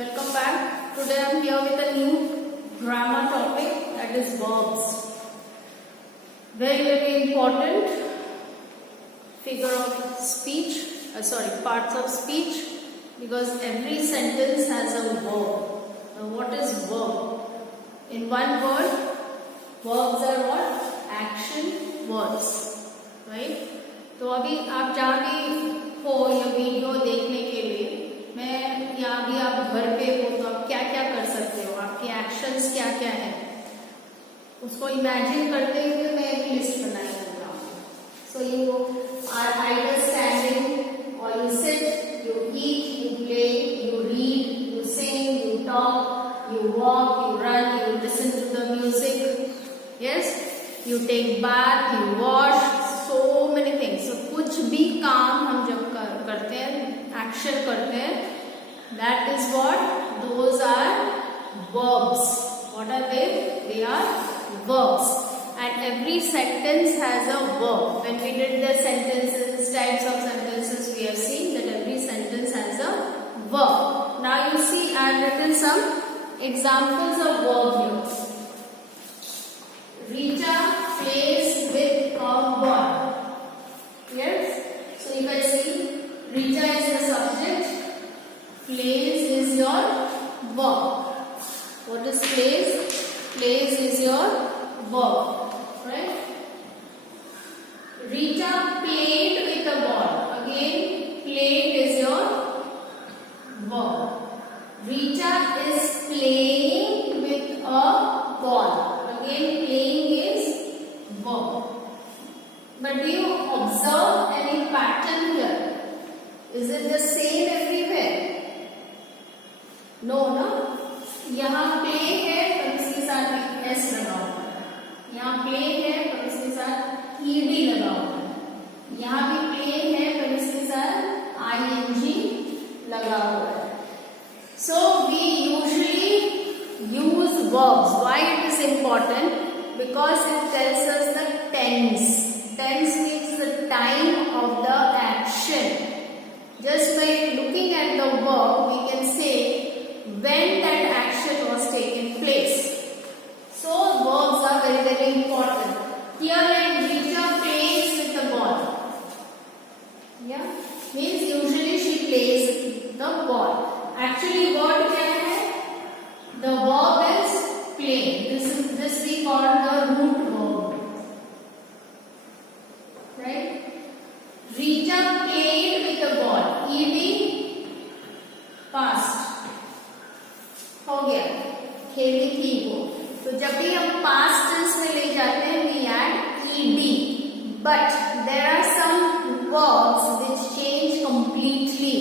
Welcome back. Today I am here with a new grammar topic, that is verbs. Very important figure of speech, parts of speech, because every sentence has a verb. Now what is verb? In one word, verbs are what? Action words, right? तो अभी आप जहाँ भी हो ये video देखने के लिए, मैं यहाँ भी आप घर पे हो तो आप क्या क्या कर सकते हो, आपके एक्शंस क्या क्या है, उसको इमेजिन करते हुए मैं एक लिस्ट बनाई हूँ. So you are either standing or you sit, you eat, you play, you read, you sing, you talk, you walk, you run, you listen to the music, yes, you take bath, you wash, so many things. So कुछ भी काम हम जब करते हैं, action करते हैं, that is what, those are verbs. What are they? They are verbs. And every sentence has a verb. When we did the sentences, types of sentences, we have seen that every sentence has a verb. Now you see, I have written some examples of verb here. Rita plays with a ball. Yes? So you can see Rita is the subject, plays is your verb. What is plays? Plays is your verb. Right? Rita played with a ball. Again, played is your verb. Rita is playing with a ball. Again, playing is verb. But do you observe any pattern here? Is it the same everywhere? No, no. यहाँ play है पर इसके साथ s लगा हुआ है. यहाँ play है पर इसके साथ ed लगा हुआ है. यहाँ भी play है पर इसके साथ ing लगा हुआ है. So we usually use verbs. Why it is important? Because it tells us the tense. Tense means the time of the action. Just by looking at the verb, we can say when that action was taken place. So verbs are very important. Here like Rita plays with the ball. Yeah, means usually she plays with the ball. Actually word क्या है? The verb is play. This we call the root verb. Right? Rita played with the ball. ed past. हो गया. खेली थी वो. तो जब भी हम past tense में ले जाते हैं, we add ed. But there are some verbs which change completely.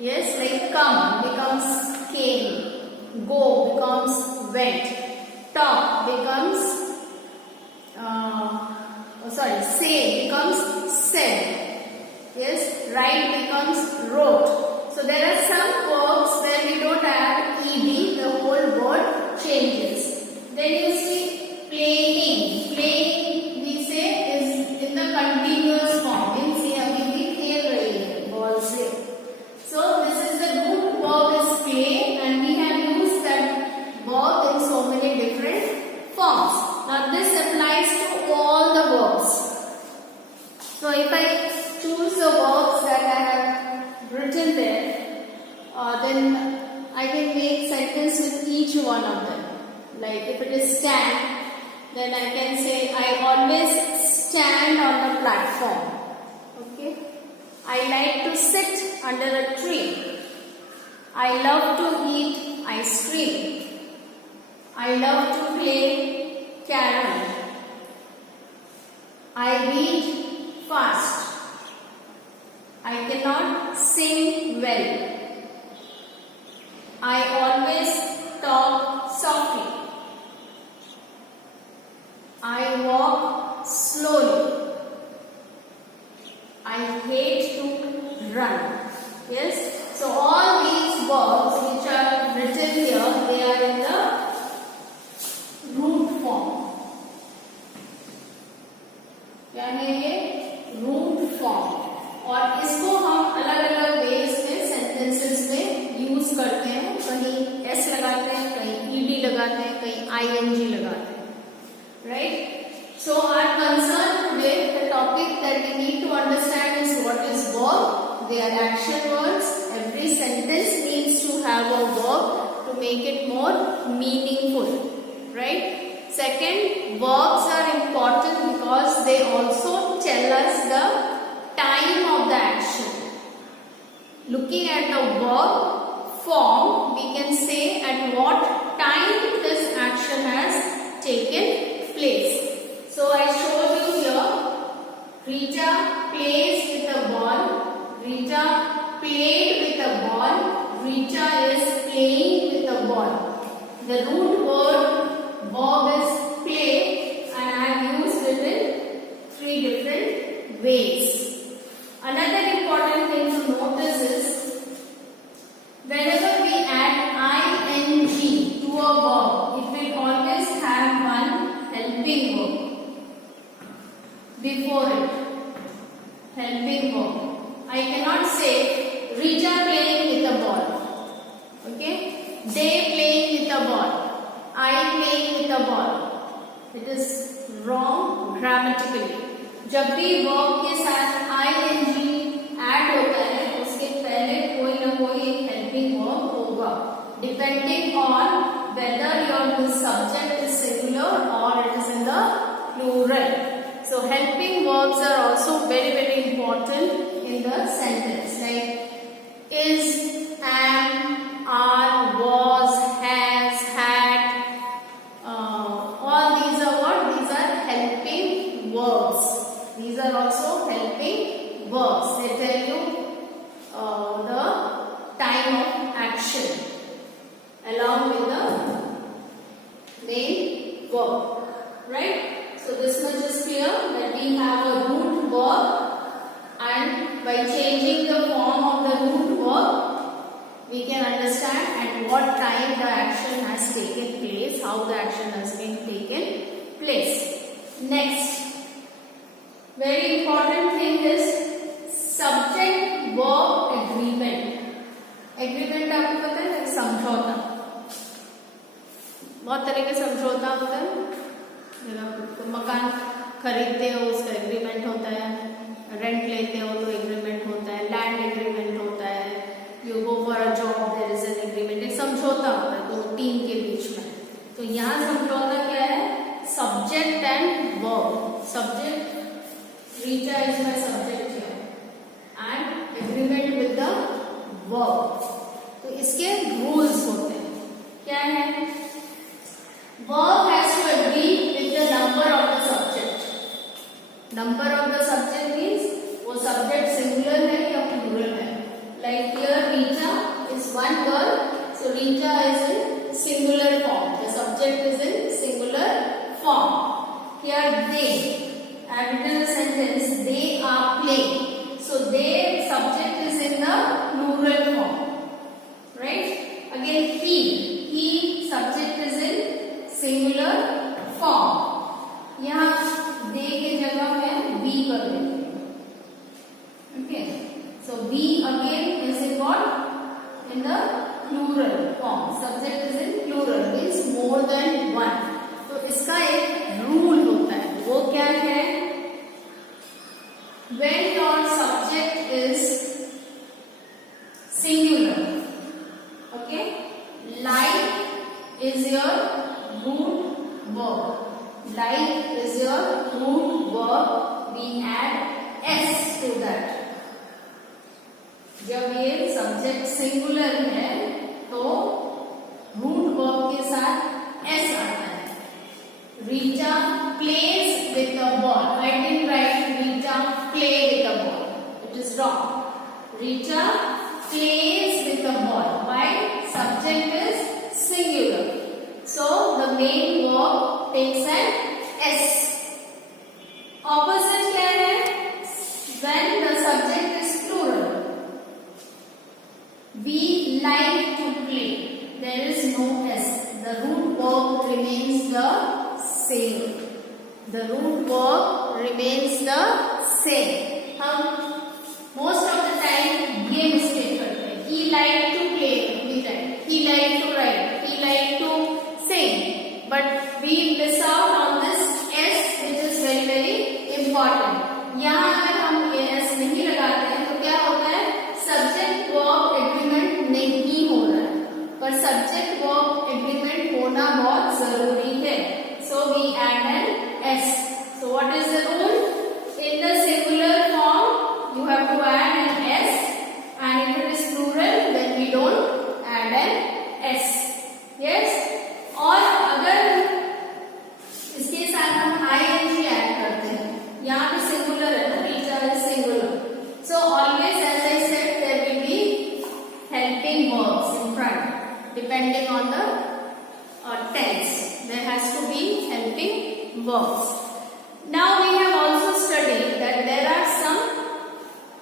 Yes, like come becomes came, go becomes went, talk becomes say becomes said, yes, write becomes wrote. So there are some verbs where we don't add ed, the whole word changes. Then you see playing. Playing we say is in the continuous form. Means ये अभी भी खेल रही है ball से. So this is the root verb is play, and we have used that verb in so many different forms. Now this applies to all the verbs. So if I choose the verbs that I have written there, then I can make sentence with each one of them. Like if it is stand, then I can say I always stand on the platform. Okay. I like to sit under a tree. I love to eat ice cream. I love to play carrom. I read fast. I cannot sing well. I always talk softly. I walk slowly. I hate to run. Yes. So all these verbs which are written here, they are in the root form. क्या है ये? Root form. और इसको हम अलग अलग veg में sentences में यूज करते हैं, कहीं एस लगाते हैं, कहीं ईडी लगाते हैं, कहीं आईएनजी लगाते हैं, right? So our concern today, the topic that we need to understand is what is verb. They are action words. Every sentence needs to have a verb to make it more meaningful, right? Second, verbs are important because they also tell us the time of the action. Looking at the verb form, we can say at what time this action has taken place. So I showed you here, Rita plays with a ball. Rita played with a ball. Rita is playing with a ball. The root word verb is play, and I have used it in 3 different ways. Another important thing to notice is whenever we add ing to a verb, it will always have one helping verb before it. Helping verb. I cannot say Rita playing with a ball. Okay? They playing with a ball. I playing with a ball. It is wrong grammatically. जब भी verb के साथ ing add होता है, उसके पहले कोई ना कोई एक helping verb होगा, depending on whether your subject is singular or it is in the plural. So helping verbs are also very, very important in the sentence, like is, am, are, was, has, had. All these are what? These are helping verbs. These are also helping verbs. They tell you the time of action along with the main verb, right? So this much is clear that we have a root verb, and by changing the form of the root verb, we can understand at what time the action has taken place, how the action has been taken place. Next, very important thing is subject verb agreement. Agreement आपको पता है, समझौता. बहुत तरह के समझौता होता है. तो मकान खरीदते हो उसका एग्रीमेंट होता है, रेंट लेते हो तो एग्रीमेंट होता है, लैंड एग्रीमेंट होता है, you go for a job there is an agreement. एक समझौता होता है दो टीम के बीच में. तो यहाँ समझौता क्या है? Subject and verb. Subject, Rita is my subject here, and agreement with the verb. तो इसके रूल्स होते हैं. क्या है? Verb has to agree with the number of the subject. Number of the subject means वो subject singular है या plural है. Like here Rita is one girl, so Rita is in singular form. The subject is in singular form. Here they, I have written a sentence, they are playing. So they subject is in the plural form, right? Again he subject is in singular form. यहाँ they के जगह में be कर देंगे. Okay, so be again is in what? In the plural form. Subject is in plural, means more than one. तो इसका एक rule होता है. वो क्या है? When your subject is singular, okay, like is your root verb. Like is your root verb. We add s to that. जब ये सब्जेक्ट सिंगुलर है तो रूट वर्ब के साथ s आता है. Rita plays with a ball. I didn't write Rita play with a ball. It is wrong. Rita plays with a ball. Why? Subject is singular. So the main verb takes an s. Opposite क्या है? When the subject is plural. We like to play. There is no s. The root verb remains the same. The root verb remains the same. हम most of the time ये mistake करते हैं. He verbs. Now we have also studied that there are some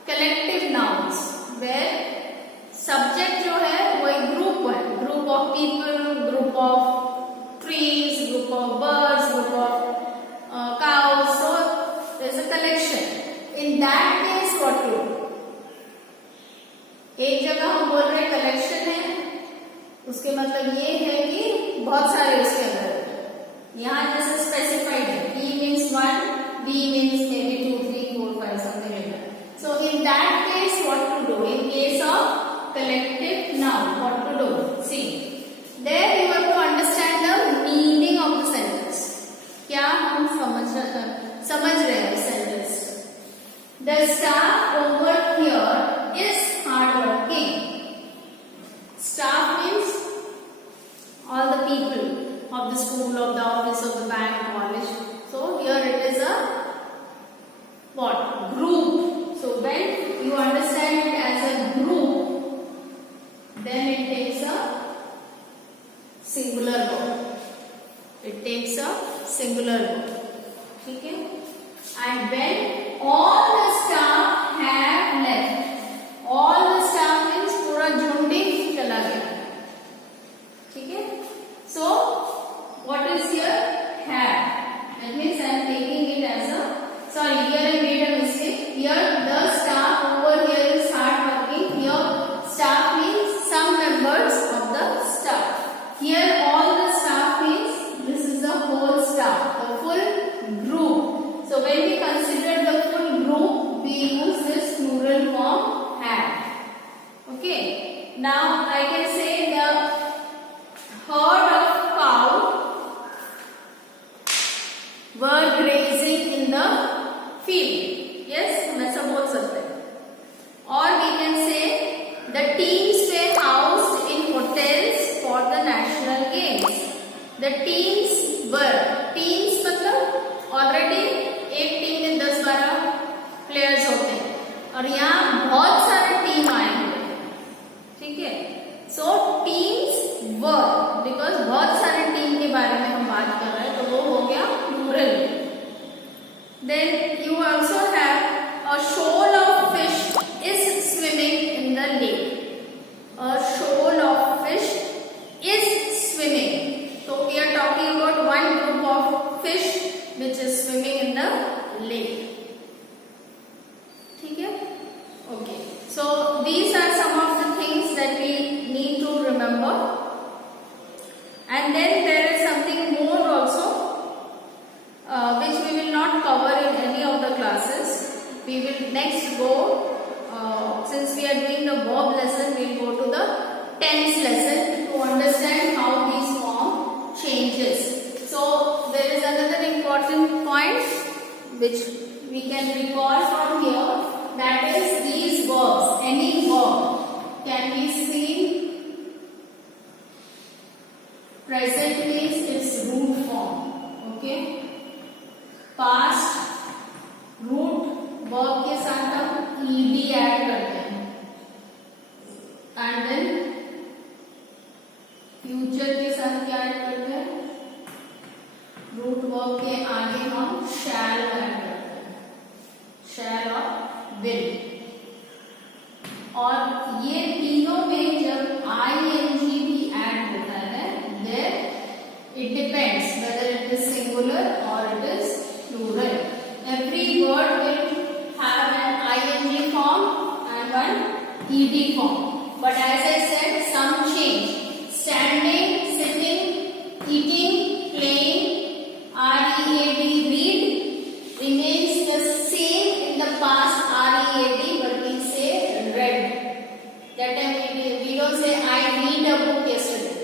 collective nouns where subject जो है वो एक group है, group of people, group of trees, group of birds, group of cows. So there is a collection. In that case what to do? एक जगह हम बोल रहे collection है, उसके मतलब ये है कि बहुत सारे उसके अंदर, यहाँ जैसे स्पेसिफाइड है, E means 1, B means maybe 2, 3, 4, 5, something like that. So in that case what to do? In case of collective noun, what to do? See, there you have to understand the meaning of the sentence. क्या हम समझ रहे हैं sentence? The staff over here is hardworking. Staff means all the people of the school, of the office, of the bank, college. So here it is a what? Group. So when you understand it as a group, then it takes a singular verb. It takes a singular verb. Okay? And when all the staff have left, all the staff means पूरा झुंड ही चला गया. ठीक है? So what is here? Have. That means I am taking it as a, sorry, here I made a mistake. Here the staff over here is hardworking. Here staff means some members of the staff. Here all the staff means this is the whole staff, the full group. So when we consider the full group, we use this plural form have. Okay. Now I can say the herd of cow were grazing in the field. Yes, हम ऐसा बोल सकते हैं. Or we can say the teams were housed in hotels for the national games. The teams were, teams मतलब already एक team में 10-12 players होते हैं और यहाँ बहुत सारे टीम आए हुए. ठीक है? So teams were, because बहुत सारे टीम के बारे में हम बात कर रहे हैं तो वो हो गया plural. Then you also have a shoal of fish is swimming in the lake. A shoal of fish is swimming. So we are talking about one group of fish which is swimming in the lake. ठीक है? Okay. So these are some of the things that we need to remember. And then there is something more also which we will not cover in any of the classes. We will next go, since we are doing the verb lesson, we will go to the tense lesson to understand how these form changes. So there is another important point which we can recall from here, that is these verbs, any verb can be seen present means its root form. Okay? Past root verb के साथ हम ed add करते हैं and then future के साथ क्या add करते हैं? रूट वर्ब के आगे हम shall ऐड करते हैं, shall और will. और ये तीनों में जब ing भी ऐड होता है, then it depends whether it is singular or it is plural. Every word will have an ing form and one ed form. But as I said, some change. Standing, sitting, eating, playing, read, read remains the same in the past read, but we say read. That time we don't say I read a book yesterday.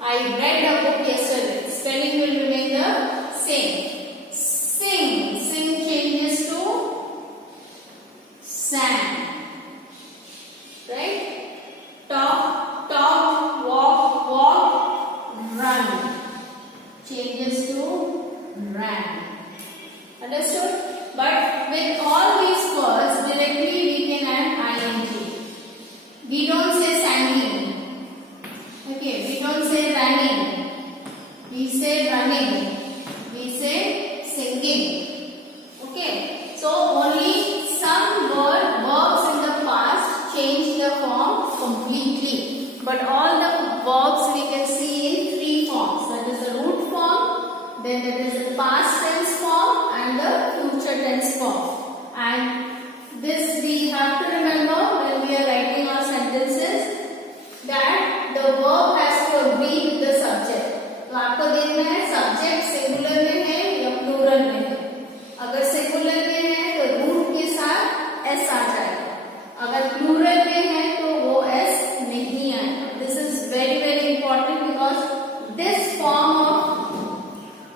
I read a book yesterday. Spelling will remain the same. Sing, sing changes to sang. Right? Talk, talk, walk, walk, run. Changes to ran. Understood? But with all these words, directly we can add ing. We don't say singing. Okay, we don't say running. We say running. We say the verb has to agree with the subject. तो आपको देखना है subject singular में है या plural में है. अगर सिंगुलर में है तो रूट के साथ एस आ जाएगा. अगर प्लूरल में है तो वो एस नहीं आएगा. This is very very important because this form of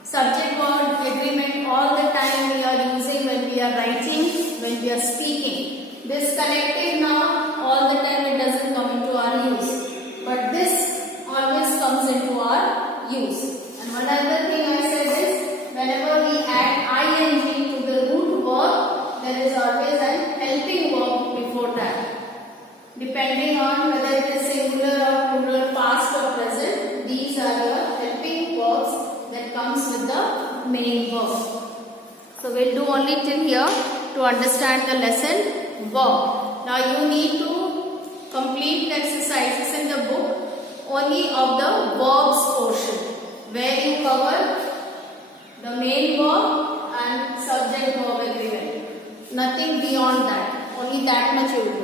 subject verb agreement all the time we are using when we are writing, when we are speaking. This connective noun all the time it doesn't come into our use, but this always comes into our use. And one other thing I said is whenever we add ing to the root verb, there is always a helping verb before that. Depending on whether it is singular or plural, past or present, these are your helping verbs that comes with the main verb. So we'll do only till here to understand the lesson verb. Now you need to complete the exercises in the book only of the verbs portion, where you cover the main verb and subject verb agreement. Nothing beyond that. Only that much you will do.